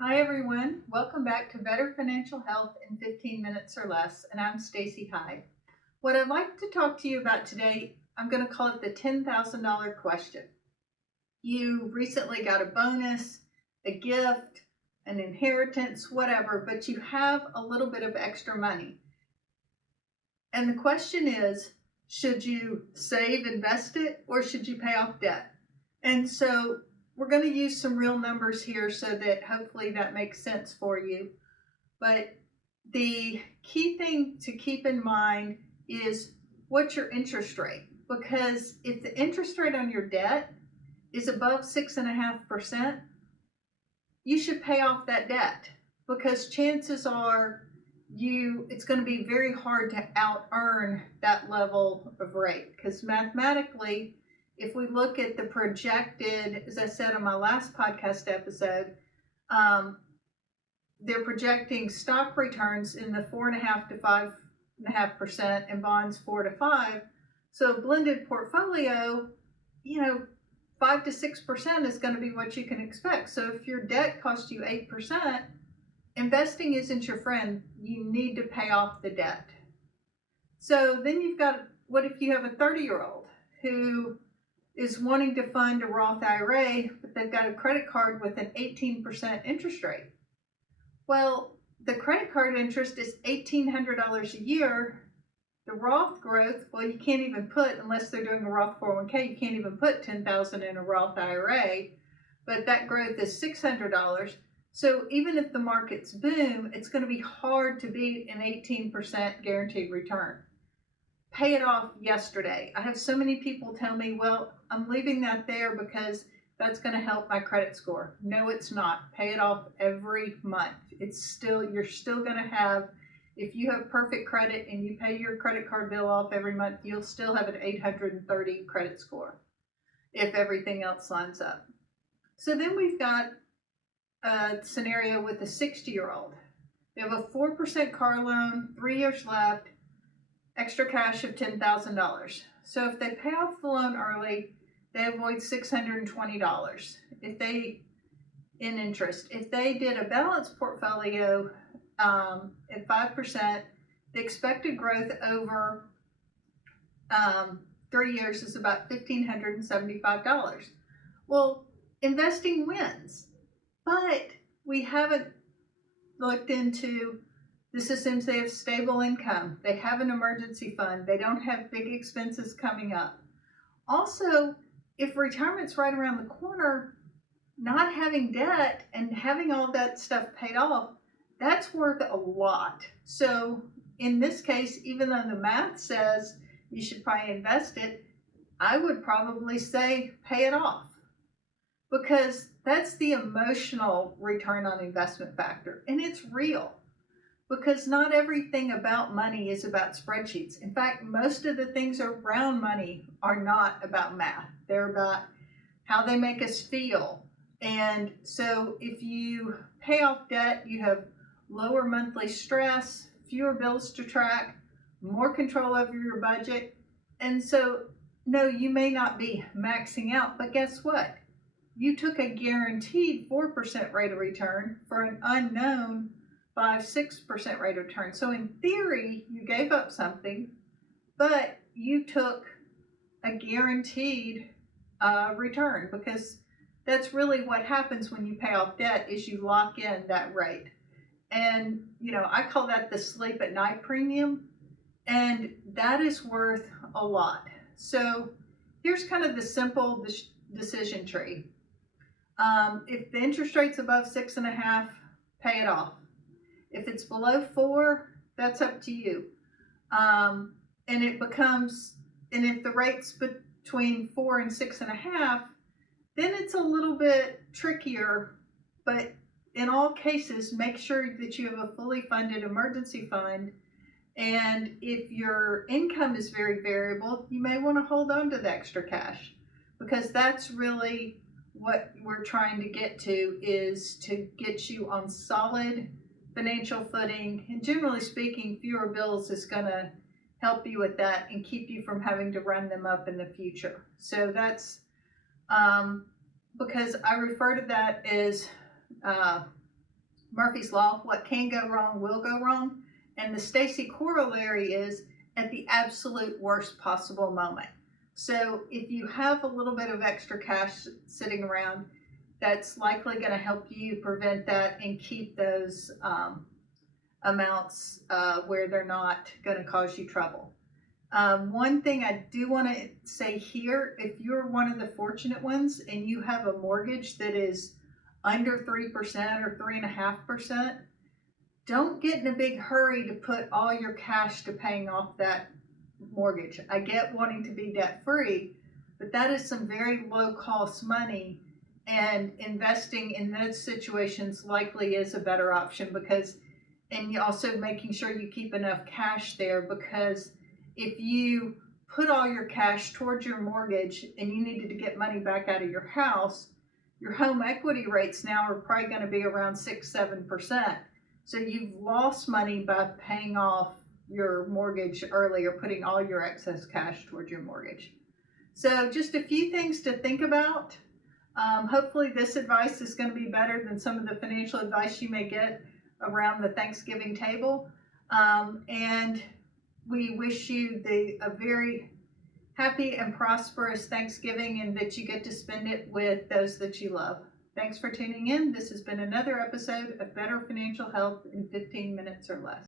Hi everyone, welcome back to Better Financial Health in 15 Minutes or Less, and I'm Stacy Hyde. What I'd like to talk to you about today, I'm going to call it the $10,000 question. You recently got a bonus, a gift, an inheritance, whatever, but you have a little bit of extra money. And the question is, should you save, invest it, or should you pay off debt? And so we're going to use some real numbers here so that hopefully that makes sense for you. But the key thing to keep in mind is what's your interest rate? Because if the interest rate on your debt is above 6.5%, you should pay off that debt, because chances are it's going to be very hard to out earn that level of rate. Because mathematically, if we look at the projected, as I said on my last podcast episode, they're projecting stock returns in the 4.5 to 5.5% and bonds 4 to 5. So a blended portfolio, 5 to 6% is going to be what you can expect. So if your debt costs you 8%, investing isn't your friend. You need to pay off the debt. So then you've got, what if you have a 30-year-old who is wanting to fund a Roth IRA, but they've got a credit card with an 18% interest rate? Well, the credit card interest is $1,800 a year. The Roth growth, well, you can't even put, unless they're doing a Roth 401k, you can't even put $10,000 in a Roth IRA, but that growth is $600. So even if the markets boom, it's going to be hard to beat an 18% guaranteed return. Pay it off yesterday. I have so many people tell me, well, I'm leaving that there because that's going to help my credit score. No, it's not. Pay it off every month. You're still going to have, if you have perfect credit and you pay your credit card bill off every month, you'll still have an 830 credit score if everything else lines up. So then we've got a scenario with a 60-year-old. They have a 4% car loan, 3 years left, extra cash of $10,000. So if they pay off the loan early, they avoid $620 in interest. If they did a balanced portfolio at 5%, the expected growth over 3 years is about $1,575. Well, investing wins, but we haven't looked into, this assumes they have stable income, they have an emergency fund, they don't have big expenses coming up. Also, if retirement's right around the corner, not having debt and having all that stuff paid off, that's worth a lot. So in this case, even though the math says you should probably invest it, I would probably say pay it off, because that's the emotional return on investment factor, and it's real. Because not everything about money is about spreadsheets. In fact, most of the things around money are not about math. They're about how they make us feel. And so if you pay off debt, you have lower monthly stress, fewer bills to track, more control over your budget. And so, no, you may not be maxing out, but guess what? You took a guaranteed 4% rate of return for an unknown 5-6% rate of return. So in theory, you gave up something, but you took a guaranteed return, because that's really what happens when you pay off debt, is you lock in that rate. And, I call that the sleep at night premium, and that is worth a lot. So here's kind of the simple decision tree. If the interest rate's above 6.5, pay it off. If it's below 4, that's up to you. And if the rate's between 4 and 6.5, then it's a little bit trickier. But in all cases, make sure that you have a fully funded emergency fund. And if your income is very variable, you may want to hold on to the extra cash, because that's really what we're trying to get to, is to get you on solid financial footing. And generally speaking, fewer bills is going to help you with that and keep you from having to run them up in the future. So that's because I refer to that as Murphy's Law, what can go wrong will go wrong. And the Stacy corollary is at the absolute worst possible moment. So if you have a little bit of extra cash sitting around, that's likely going to help you prevent that and keep those amounts where they're not going to cause you trouble. One thing I do want to say here, if you're one of the fortunate ones and you have a mortgage that is under 3% or 3.5%, don't get in a big hurry to put all your cash to paying off that mortgage. I get wanting to be debt free, but that is some very low cost money, and investing in those situations likely is a better option, because, and you also making sure you keep enough cash there, because if you put all your cash towards your mortgage and you needed to get money back out of your house, your home equity rates now are probably going to be around 6-7%. So you've lost money by paying off your mortgage early or putting all your excess cash towards your mortgage. So just a few things to think about. Hopefully this advice is going to be better than some of the financial advice you may get around the Thanksgiving table. And we wish you a very happy and prosperous Thanksgiving, and that you get to spend it with those that you love. Thanks for tuning in. This has been another episode of Better Financial Health in 15 Minutes or Less.